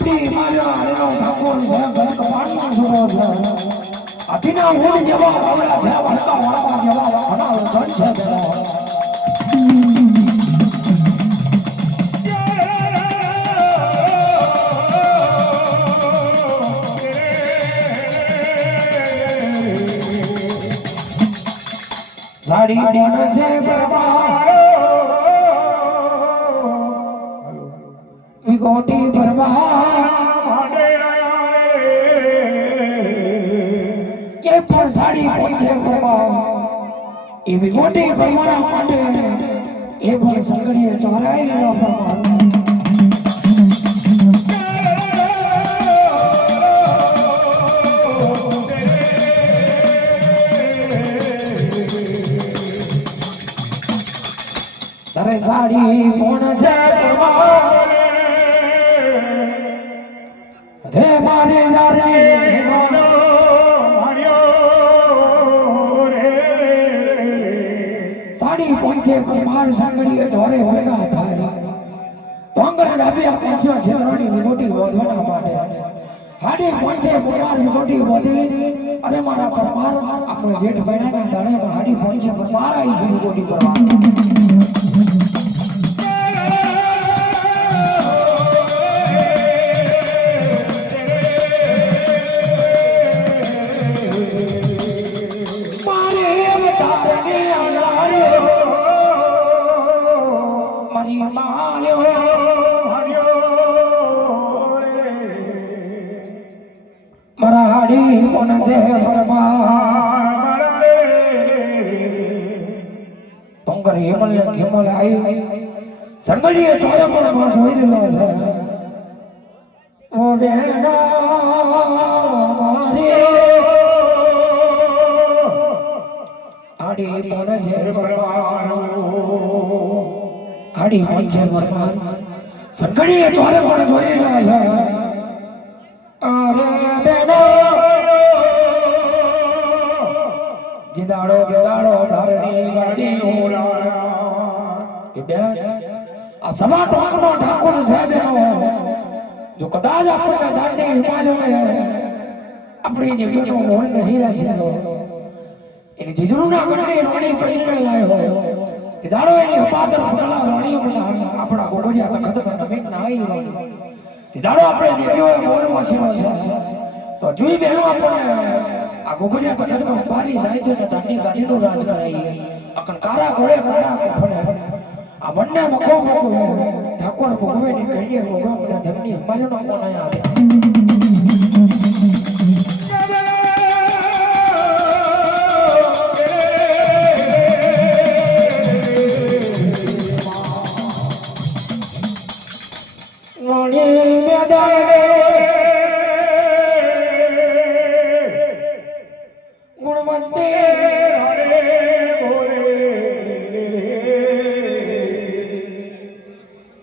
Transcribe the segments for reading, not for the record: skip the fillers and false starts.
આપણી માયા એનો ઠાકોર છે ઘર કપાળમાં સુરો છે અતિના ઊંડ જેવા આવડા છે વળતા વાળવા જેવા ઘણા ધન છે સાડી બન છે વિગોટી ભરવા એ પણ સાડી પહોંચે ભરવા એ વિગોટી ભરવાના માટે એ પણ સંગડીએ ચોરાઈ લેવા ભરવા તારે સાડી કોણ છે રે મારે નારી મારો માર્યો રે સાડી પહોંચે માર સાંગળીએ ધોરે ભેગા થાય ડોંગર ડાબી પહોંચ્યો છે રાણી વિગોટી વધવાના માટે હાડી પહોંચે માર વિગોટી વધી અરે મારા પરમાર આપણો જેઠ ભાઈના દાડેમાં હાડી પહોંચે માર આવી છે વિગોટી પરમાર મરાડી કોણ છે પરમાર ડોંગર હિમલ હિમલ આવી સંગડીએ ચોરે પણ જોઈ રહ્યો છે ઓ બેના મારી આડી કોણ છે પરમાર આડી કોણ છે પરમાર સંગડીએ ચોરે પણ જોઈ રહ્યો છે અરે બેનો જીદાડો ધરણી ગાડી કે બેન આ સવા ટોકનો ઠાકોર છે બેનો જો કદાચ આપણે દાંડી હિમાલય આપણી જગ્યાનો મોલ નહીં રાખ્યો એની જીજરૂના ગણની રાણી પડીને લાવ્યો કે દાડો એની હપાતર પતલા રાણી આપણા ગોગડિયા તખત નમીન ના આવી દાડો આપણે દેવીઓએ મોલમાં સેવા છે તો જોઈ બેનો આપણને આ ગોગડિયા પઠાણમાં પારી જાય છે ને દાંડી ગાડીનું રાજ કરાઈ અકન કારા ઘોડે કારા કોફને આ બંને મખો ઠાકોર ભોગવે ની કહીએ ગોગા મને ધમની હિમાલયનો કોણ આયા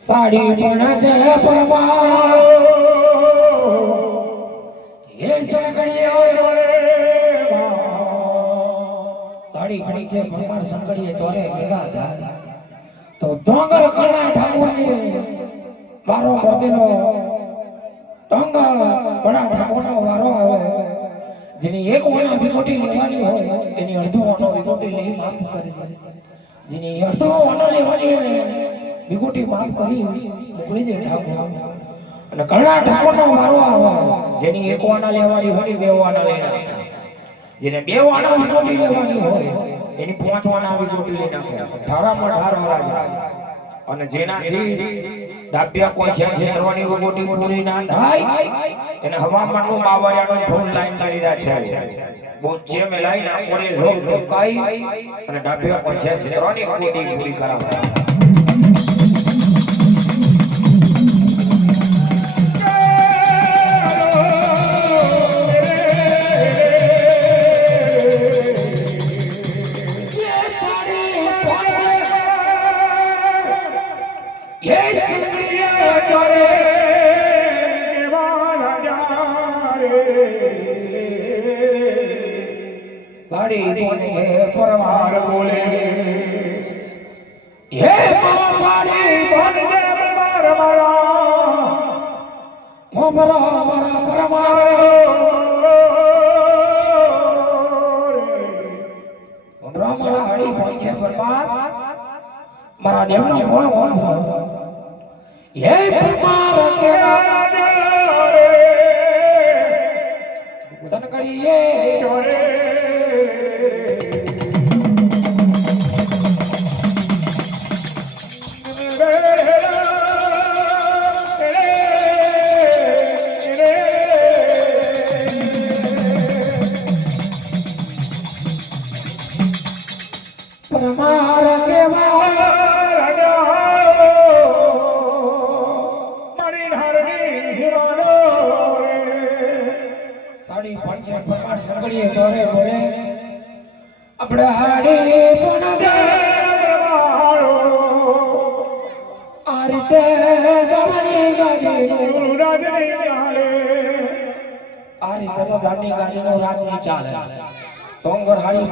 સાડી પણ છે પરમાર એ સંગડીએ સાડી પણ છે પરમાર સંગડીએ ચોરે ભેગા થાય તો ડોંગર કણા ઠાકોરની વારો મોતીનો ડોંગર કણા ઠાકોરનો વારો આવે જેની એક ઓના વિગોટી લેવાની હોય એની અડધો ઓનો વિગોટી લઈ માફ કરી જેની અડધો ઓનો લેવાની હોય વિગોટી માફ કરી મોકલી દે ઠાકોર અને કણા ઠાકોરનો વારો આવે જેની એક વાના લેવાની હોય બે વાના લેના જેને બે વાના વિગોટી લેવાની હોય એની પાંચ વાના વિગોટી લઈ નાખે ઠારામાં ઠાર રાજા અને જેનાથી ડાબિયા કોઈ છે કરવાની વિગોટી પૂરી ના થાય એને હવામાનનું બાવરિયાનો ઢોલ લાઈન કરી રહ્યા છે બહુ જે મેલાઈ ના પડે લોક ઢોકાઈ અને ડાબિયા કોઈ છે કરવાની વિગોટી પૂરી કરાવે સાડી કોને છે પરમાર બોલે હે રામ રામ રામ પરમાર રામ હરી પહોંચે પરમાર મારા દેવનો કોણ કોણ હે પરમાર કે સનકડીએ જોરે પરમાર કે સાડી પાંચે પરમાર સંગળીએ ચોરે બોલે આપણે હાડી પોના આ રીતે ગાવાની ગાદી આ રીતે તો ગાની ગાદી નો રાત ની ચાલે ટોંગર હાડી